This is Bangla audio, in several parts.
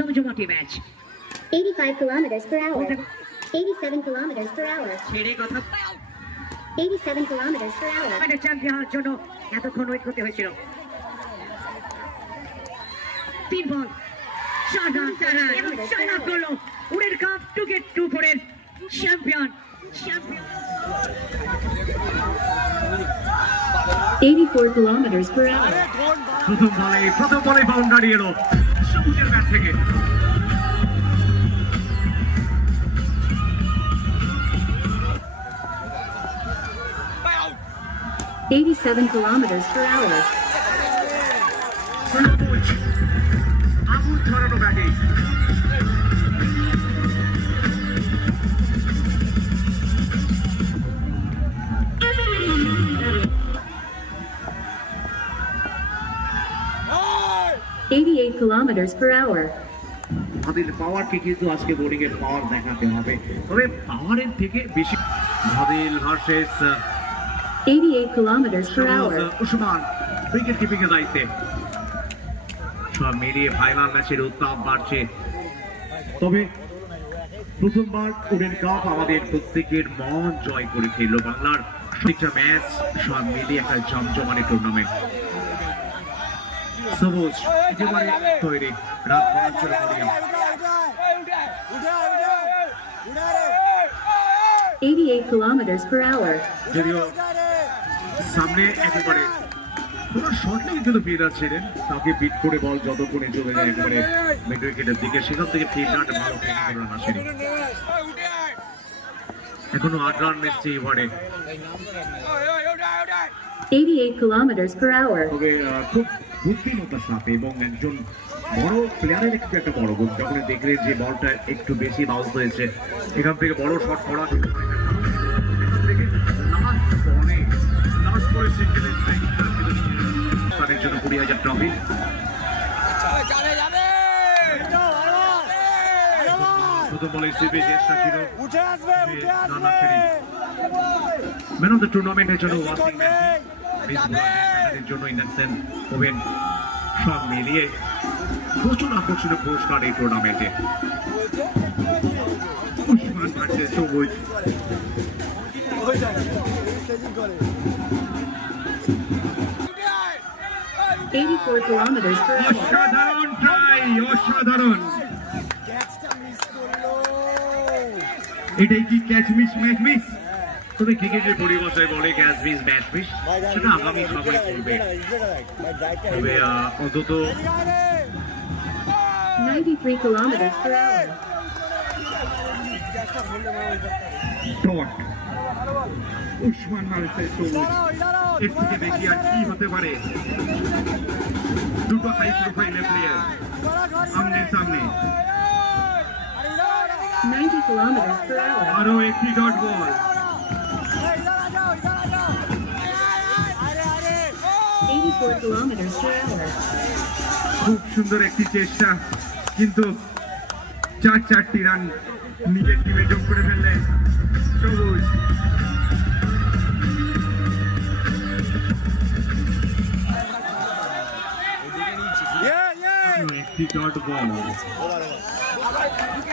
জমজমাটি match 85 kilometers per hour. 87 kilometers per hour. ছেড়ে কথা 87 kilometers per hour. টুর্নামেন্টের চ্যাম্পিয়ন হওয়ার জন্য এতক্ষণ ওয়েট করতে হয়েছিল তিন বল চার রান চার রান চার রান করল উড়ের কাপ টু গেট টু ফোরের champion champion 84 kilometers per hour. প্রথম বলে প্রথম বলে বাউন্ডারি এলো সবুজের ব্যাট থেকে 87 kilometers per hour. 88 kilometers per hour. আমাদের পাওয়ারকে কিন্তু আজকে বোলিং এর পাওয়ার দেখাতে হবে। তবে পাওয়ারের থেকে বেশি ভাদিল versus 88 kilometers per hour. Usman wicket keeping এর দায়িত্বে সব মিলিয়ে ফাইনাল ম্যাচের উত্তাপ বাড়ছে। তবে প্রথমবার উডেন কাপ আমাদের প্রত্যেকের মন জয় করে খেললো বাংলার। প্রত্যেকটা ম্যাচ সব মিলিয়ে একটা জমজমানি টুর্নামেন্ট সবুজ একেবারে তৈরি। রাত. যদিও সামনে একেবারে কোনো শট নেই কিন্তু ফিল্ডার ছিলেন। তাকে বিট করে বল যতক্ষণে চলে যায় একেবারে মিড উইকেটের দিকে। সেখান থেকে ভালো টেকনিক্যাল রান আসেনি এখনও আট রান মিসছে এবারে Eighty-eight kilometers per hour. তবে আহ, খুব বুদ্ধিমত্তার সাথে এবং একজন বড় প্লেয়ারের একটু একটা বড় গুণ যখন দেখলেন যে বলটা একটু বেশি বাউন্স হয়েছে এখান থেকে বড় শট করা। কিন্তু তাদের জন্য কুড়ি হাজার ট্রফি ম্যান অফ দ্য টুর্নামেন্টের জন্য ওয়াসিং ম্যানের জন্য ইন্ডাকশন ওভেন সব মিলিয়ে প্রচুর আকর্ষণীয় পুরস্কার এই টুর্নামেন্টে উসমান ভার্সেস সবুজ. অসাধারণ ট্রাই অসাধারণ। এটাই কি ক্যাচ মিস ম্যাচ মিস তবে ক্রিকেটের পরিভাষায় বলে ক্যাচ মিস ম্যাচ মিস সেটা আগামী সবাই করবে। তবে অন্তত উসমান এর থেকে আর কি হতে পারে। দুটো হাই প্রোফাইলের প্লেয়ার সামনে সামনে. আরও একটি ডট বল খুব সুন্দর একটি চেষ্টা, কিন্তু চার চারটি রান নিজের টিমে যোগ করে ফেললেন সবুজ।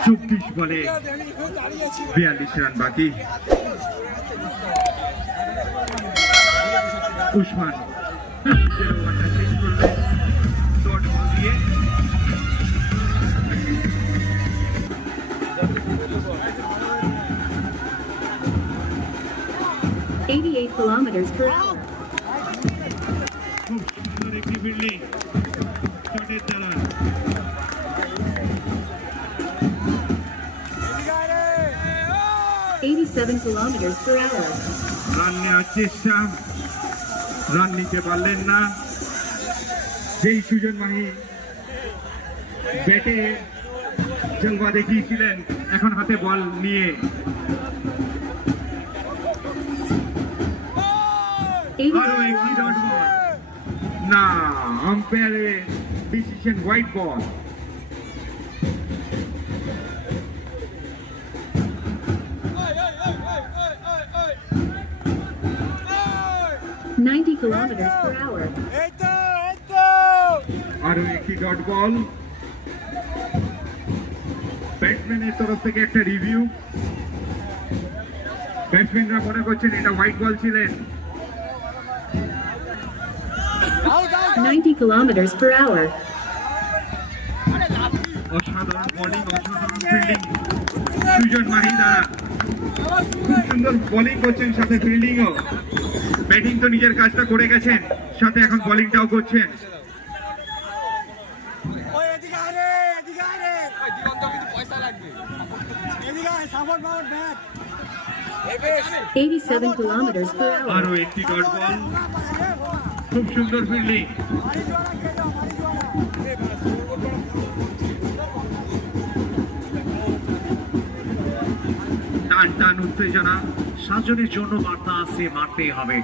চব্বিশ বলে বিয়াল্লিশ রান বাকি। Usman 88 kilometers per hour. Eighty-seven kilometers per hour. Run নেওয়ার চেষ্টা রান নিতে পারলেন না যেই সুজন মাহি ব্যাটে জলবা দেখিয়েছিলেন, এখন হাতে বল নিয়ে আরও একটি ডট বল না আম্পায়ারের ডিসিশন হোয়াইট বল আরও একটি ডট বল ব্যাটসম্যানের তরফ থেকে একটা রিভিউ ব্যাটসম্যানরা মনে করছেন এটা হোয়াইট বল ছিলেন। 90 kilometers per hour. অসাধারণ বোলিং অসাধারণ ফিল্ডিং সুজন মাহি দ্বারা খুব সুন্দর বোলিং করছেন সাথে ফিল্ডিংও ব্যাটিং তো নিজের কাজটা করে গেছেন সাথে এখন বোলিংটাও করছেন। ওই এদিকে আয় রে এদিকে আয় রে। এদিকে আয় support power bat. 87 kilometers per hour. আরও একটি ডট বল খুব সুন্দর ফিল্ডিং টান টান উত্তেজনা সাজনের জন্য বার্তা আসছে মারতেই হবে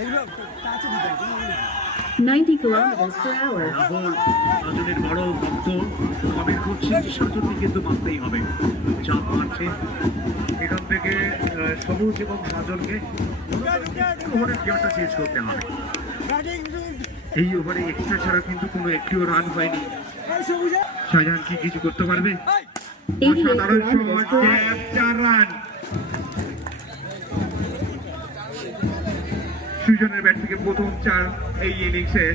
এইগুলো কাছে দিতে হবে। 90 kilometers per hour. সাজনের বড় ভক্ত কমেন্ট করছেন সাজনকে কিন্তু মারতেই হবে চাপ মারছে এখান থেকে সবুজ এবং সাজনকে ওভারের গিয়ারটা চেঞ্জ করতে হবে। এই ওভারে এক্সট্রা ছাড়া কিন্তু কোনো একটিও রান হয়নি। শাহজাহান কি কিছু করতে পারবে? 88 অসাধারণ kilometers শট per hour. ক্যাপ চার রান সুজনের ব্যাট থেকে প্রথম চার এই ইনিংসে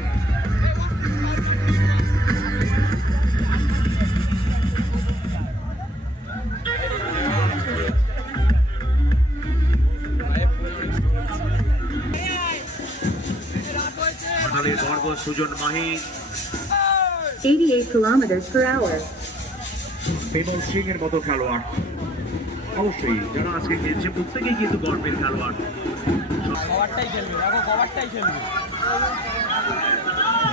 Sujan Mahi. 88 kilometers per hour. Bimal Singh এর মতো খেলোয়াড়। অবশ্যই যারা আজকে খেলছে প্রত্যেকেই কিন্তু গর্বের খেলোয়াড়।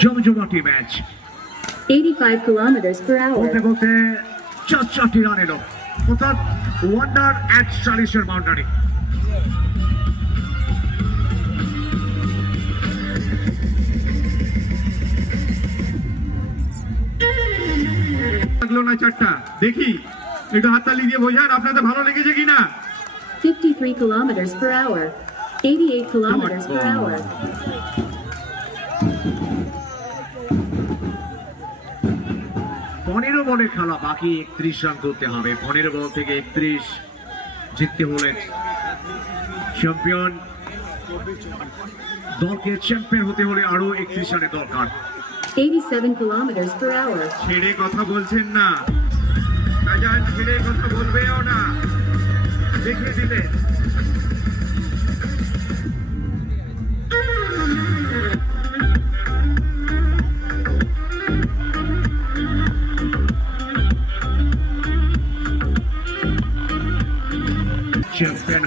জমজমাটি ম্যাচ। 85 kilometers per hour. বলতে বলতে চার চারটি রান এলো। অর্থাৎ ওয়ান্ডার অ্যাট চালিশের বাউন্ডারি লাগল না চারটা? দেখি। একটু হাততালি দিয়ে বোঝান আপনাদের ভালো লেগেছে কিনা 53 kilometers per hour. 88 kilometers per hour. পনেরো বলে খেলা বাকি একত্রিশ রান করতে হবে। পনেরো বল থেকে একত্রিশ জিততে হলে চ্যাম্পিয়ন দলকে চ্যাম্পিয়ন হতে হলে আরও একত্রিশ রানের দরকার। 87 kilometers per hour. ছেড়ে কথা বলছেন না। শাহজাহান ছেড়ে কথা বলবেও না। দেখে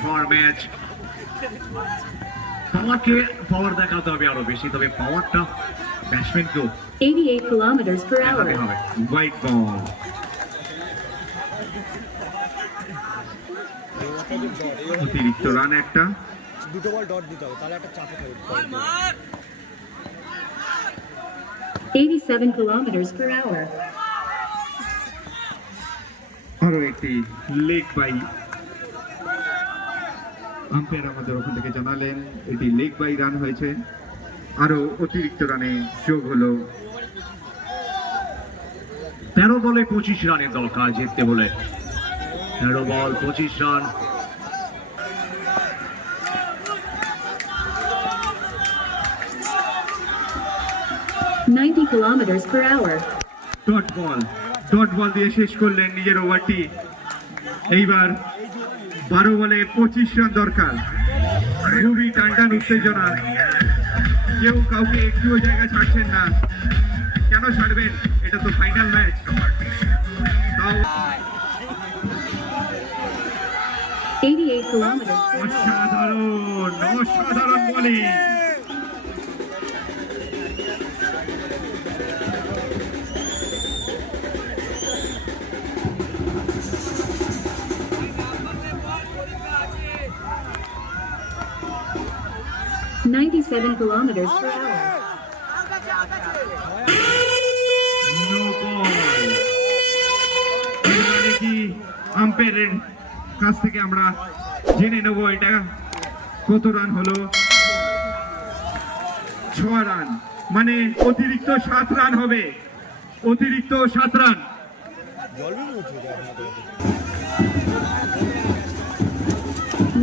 হওয়ার ম্যাচ পাওয়ারকে পাওয়ার দেখাতে হবে আরও বেশি, তবে পাওয়ারটা ব্যাটসম্যানকেও 88 kilometers per hour. হবে হোয়াইট বল অতিরিক্ত রান একটা। দুটো বল ডট দিতে হবে তাহলে একটা চাপে থাকবে 87 kilometers per hour. আরও একটি লেগ বাই আম্পায়ার আমাদের ওখান থেকে জানালেন এটি লেগ বাই রান হয়েছে। আরও অতিরিক্ত রানে যোগ হলো। তেরো বলে পঁচিশ রানের দরকার জিততে হলে তেরো বল পঁচিশ run. 90 kilometers per hour. Dot ball dot ball দিয়ে শেষ করলেন নিজের ওভারটি এইবার বারো বলে পঁচিশ রান দরকার। খুবই টান টান উত্তেজনা। কেউ কাউকে একটুও জায়গা ছাড়ছেন না। কেন ছাড়বেন? এটা তো ফাইনাল ম্যাচ তাও 88 kilometers per অসাধারণ অসাধারণ bowling Ninety-seven kilometers per hour. আম্পায়ারের কাছ থেকে আমরা জেনে নেব এটা কত রান হলো ছ রান মানে অতিরিক্ত সাত রান হবে অতিরিক্ত সাত রান জল বিল উঠছে তো এখন তো।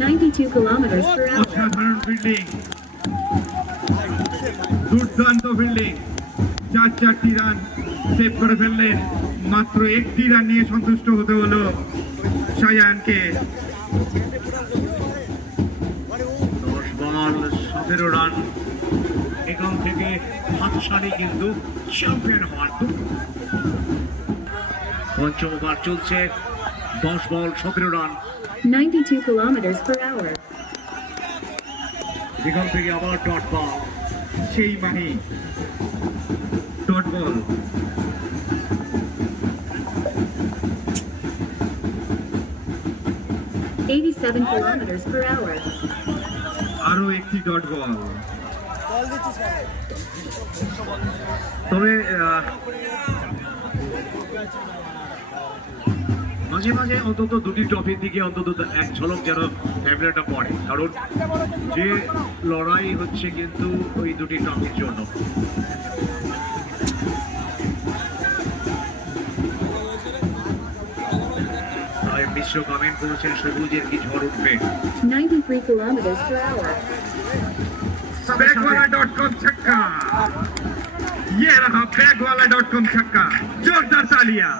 92 kilometers per hour. অসাধারণ ফিল্ডিং দুর্দান্ত ফিল্ডিং চার চারটি রান সেভ করে ফেললেন। মাত্র একটি রান নিয়ে সন্তুষ্ট হতে হলো শায়ানকে দশ বল সতেরো রান এখান থেকে হাতছানি কিন্তু চ্যাম্পিয়ন হওয়ার। পঞ্চম ওভার চলছে। দশ বল সতেরো রান 92 kilometers per hour. এখান থেকে আবার ডট বল সেই Mahi. Dot ball 87 kilometers per আরও একটি ডট বল? তবে মাঝে মাঝে অন্তত দুটি ট্রফির দিকে অন্তত এক ঝলক যেন ক্যামেরাটা পড়ে কারণ যে লড়াই হচ্ছে কিন্তু ওই দুটি ট্রফির জন্য সাহেব মিশ্র কমেন্ট করেছেন সবুজের কি ঝড় উঠবে 93 kilometers per hour. बैग वाला डॉट कॉम छक्का ये रहा बैग वाला डॉट कॉम छक्का जोरदार तालियां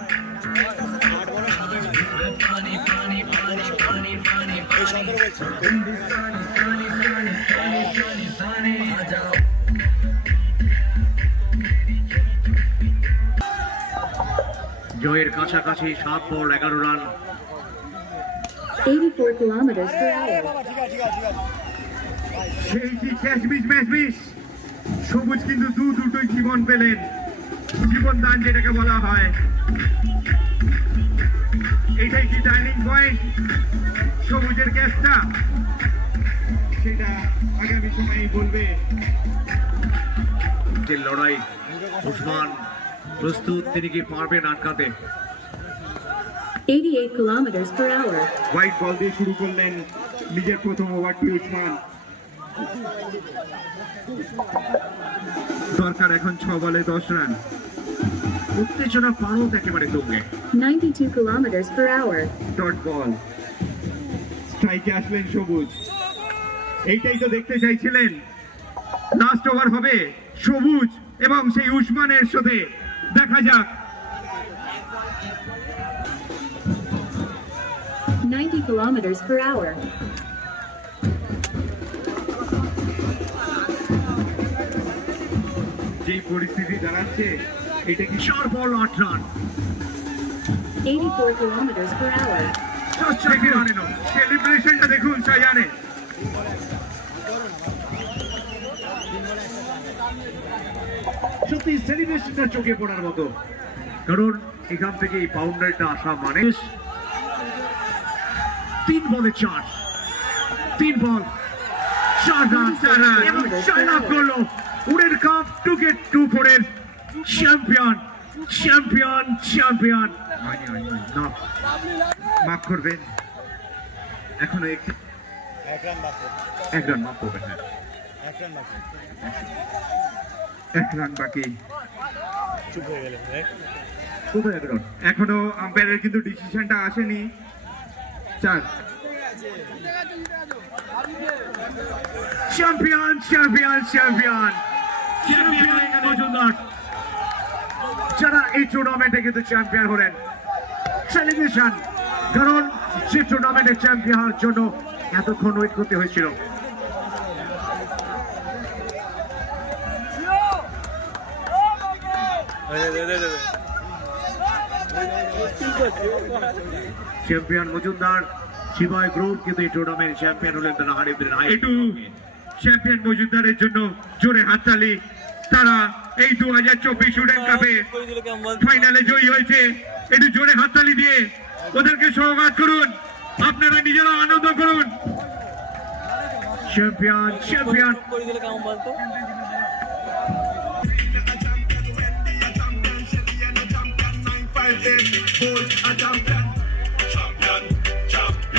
জয়ের কাছাকাছি সাত বল এগারো রান। 84 kilometers per hour. বাবা, ঠিক আছে, ঠিক আছে, ঠিক আছে। সেই কি ক্যাচ মিস ম্যাচ মিস সবুজ কিন্তু দু দুটোই জীবন পেলেন। জীবন দান যেটাকে বলা হয়। এটাই কি টার্নিং পয়েন্ট সবুজের ক্যাচটা সেটা আগামী সময়ে বলবে। যে লড়াই উসমান প্রস্তুত তিনি কি পারবেন আটকাতে? 88 kilometers per hour. White ball দিয়ে শুরু করলেন নিজের প্রথম ওভারটি উসমান দরকার এখন ছ বলে দশ রান। উত্তেজনা পারদ একেবারে তুঙ্গে। 92 kilometers per hour. Dot ball স্ট্রাইকে আসলেন সবুজ। এইটাই তো দেখতে চাইছিলেন। লাস্ট ওভার হবে সবুজ এবং সেই উসমানের সাথে। দেখা যাক। 90 kilometers per hour. যেই পরিস্থিতি দাঁড়াচ্ছে এটা কি চার বল আট রান? 84 kilometers per hour. সেলিব্রেশনটা দেখুন সত্যি সেলিব্রেশনটা চোখে পড়ার মতো। কারণ এখান থেকে এই বাউন্ডারিটা আসা মানে তিন বলে চার। তিন বল। চার রান। এবং জয়লাভ করল উড়ের কাপ টু টু ফোরের চ্যাম্পিয়ন চ্যাম্পিয়ন চ্যাম্পিয়ন। না। মাফ করবেন এখনও এক এক রান বাকি এক রান মাফ করবেন হ্যাঁ। এক রান বাকি এক রান বাকি। চুপ হয়ে গেলে দেখ কোথায় এক রান এখনও আম্পায়ারের কিন্তু ডিসিশনটা আসেনি। চার। Champion champion champion champion Majumdar. যারা এই টুর্নামেন্টে কিন্তু চ্যাম্পিয়ন হলেন। সেলিব্রেশন কারণ যে টুর্নামেন্টে চ্যাম্পিয়ন হওয়ার জন্য এতক্ষণ ওয়েট করতে হয়েছিল। চ্যাম্পিয়ন মজুমদার শিবায় গ্রুপ কিন্তু এই টুর্নামেন্ট চ্যাম্পিয়ন হলেন তারা হারিয়ে দিলেন একটু চ্যাম্পিয়ন মজুমদারের জন্য জোরে হাততালি। তারা এই দু হাজার চব্বিশ কাপে ফাইনালে জয়ী হয়েছে। একটু জোরে হাততালি দিয়ে ওদেরকে সহবাদ করুন। আপনারা নিজেরা আনন্দ করুন। Champion champion Champion, champion.